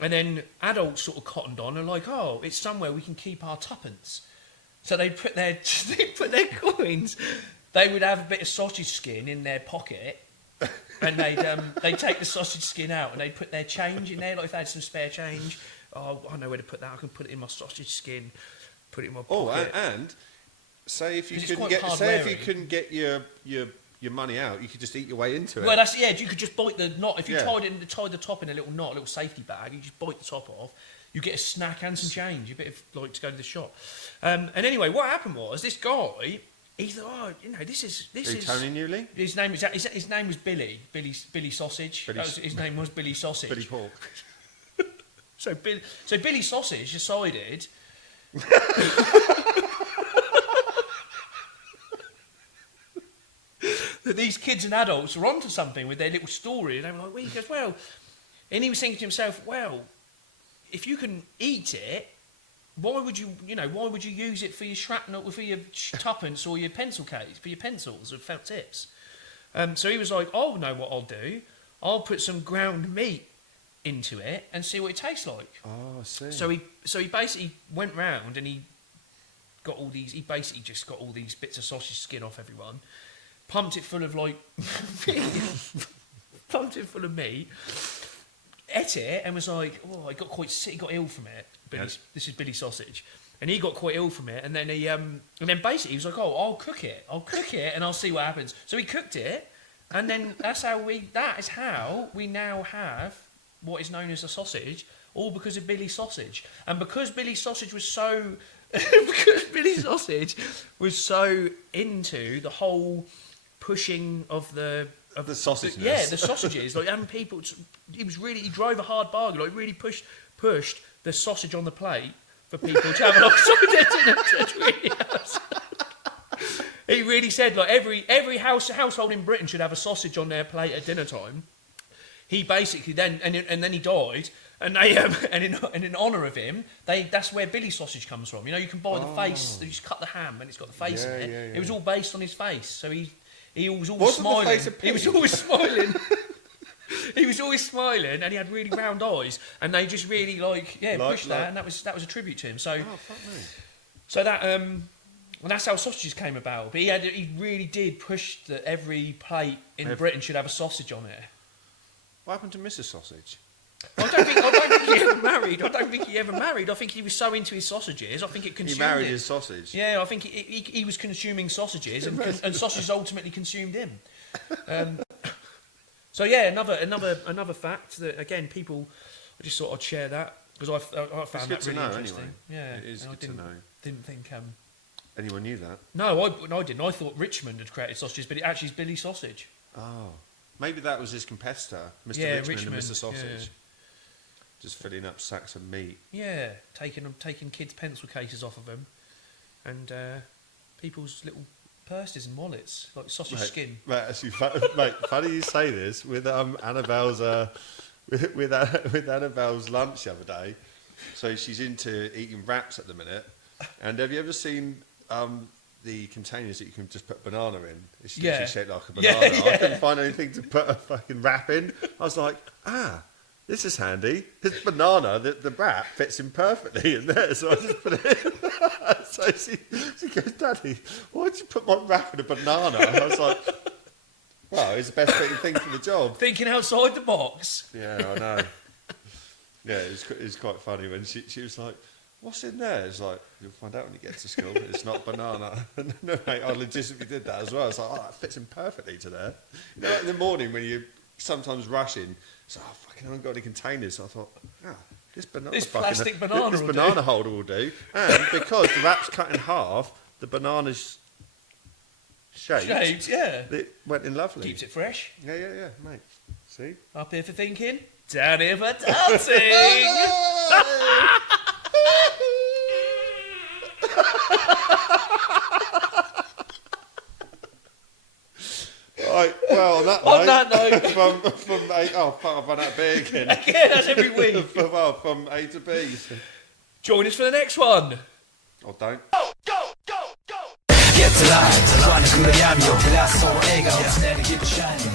and then adults sort of cottoned on and like, oh, it's somewhere we can keep our tuppence. So they put their coins. They would have a bit of sausage skin in their pocket. And they'd take the sausage skin out and they'd put their change in there, like if they had some spare change. Oh, I know where to put that. I can put it in my sausage skin, put it in my pocket. Oh, and say if you 'Cause it's couldn't quite get, hard-wearing. get your money out, you could just eat your way into it. Well, that's you could just bite the knot. If you Yeah. tied the top in a little knot, a little safety bag, you just bite the top off. You get a snack and some change, a bit of like to go to the shop. And anyway, what happened was this guy. He thought, oh, you know, this is Tony Newley? His name was Billy Sausage. His name was Billy Sausage. Billy Pork. So Billy Sausage decided. these kids and adults were onto something with their little story, and they were like, well, he goes, well, and he was thinking to himself, well, if you can eat it, why would you use it for your shrapnel, for your tuppence or your pencil case, for your pencils or felt tips? So he was like, oh, know what I'll do? I'll put some ground meat into it and see what it tastes like. Oh, I see. So he basically went round and he basically just got all these bits of sausage skin off everyone, pumped it full of pumped it full of meat, ate it and was like, oh, he got quite sick, he got ill from it. This is Billy Sausage. And he got quite ill from it, and then then basically he was like, oh, I'll cook it and I'll see what happens. So he cooked it, and then that is how we now have what is known as a sausage, all because of Billy Sausage. And because Billy Sausage was so into the whole pushing of the sausages. The sausages, like, and people, he drove a hard bargain, like really pushed the sausage on the plate for people to have alongside their dinner. He really said, like, every household in Britain should have a sausage on their plate at dinner time. He basically then he died, and in honour of him, that's where Billy Sausage comes from. You know, you can buy the face, you just cut the ham and it's got the face in it. Yeah. It was all based on his face, so he was always smiling. The face a pig? He was always smiling. He was always smiling, and he had really round eyes, and they just really pushed that, and that was a tribute to him. So, fuck me. So that that's how sausages came about. But he really did push that every plate in Britain should have a sausage on it. What happened to Mrs. Sausage? I don't think he ever married. I think he was so into his sausages. I think it consumed him. He married his sausage. Yeah, I think he was consuming sausages, and sausages ultimately consumed him. So yeah, another fact that, again, people, I just thought I'd share that because I found that really interesting. Anyway. Yeah, it is good to know. Didn't think anyone knew that. No, I didn't. I thought Richmond had created sausages, but it actually is Billy Sausage. Oh, maybe that was his competitor, Mr. Richmond and Mr. Sausage. Yeah. Just filling up sacks of meat. Yeah, taking kids' pencil cases off of them, and people's little purses and wallets, like sausage skin. Mate, actually, funny you say this. With Annabelle's with Annabelle's lunch the other day. So she's into eating wraps at the minute. And have you ever seen the containers that you can just put banana in? It's literally shaped like a banana. I couldn't find anything to put a fucking wrap in. I was like, this is handy. This banana, the wrap fits in perfectly in there, so I just put it in. So she goes, Daddy, why'd you put my wrap in a banana? I was like, well, it's the best fitting thing for the job. Thinking outside the box. Yeah, I know. Yeah, it was quite funny when she was like, what's in there? It's like, you'll find out when you get to school. It's not banana. No, mate, I legitimately did that as well. It's like, that fits in perfectly to there. You know, like in the morning when you sometimes rushing, it's like, fucking, I haven't got any containers. So I thought, this plastic banana holder will do. And because the wrap's cut in half, the banana's shaped. Yeah. It went in lovely. Keeps it fresh. Yeah, mate. See? Up here for thinking, down here for dancing. Right, well, on that note, from A, fuck, I've run out of beer again. Again, that's every week. From A to B. Join us for the next one. Or don't. Go! Get to life. 不安な暗闇を照らすその笑顔常に keep shining